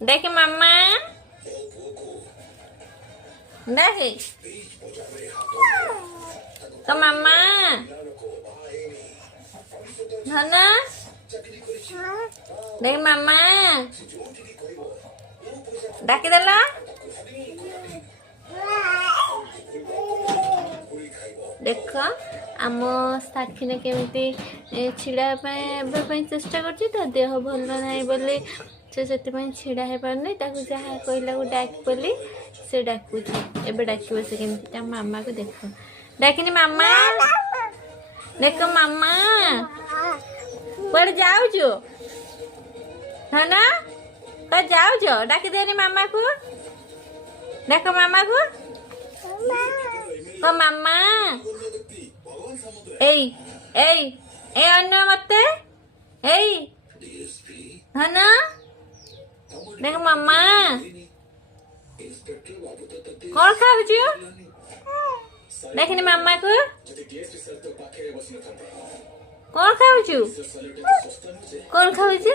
देखी मामा देखी तो मामा धना देख मामा डाकिदेला देख आम साक्षी केमती छिड़ा चेष्टा कर देह भल ना बोली से छिड़ा हो पारनी जहाँ कहला डाक बोली से डाकुची एबे डाकिब से केमती मामा को देख डाकिनी मामा देख मामा कुआड़े जाऊचु है ना कह जाऊच डाकी देनी मामा को देख मामा को मामा ए ए ए अन्य मते ए है ना देख मामा कौन खाऊचु देखनी मामा को कौन खाऊचु कौन खाऊचु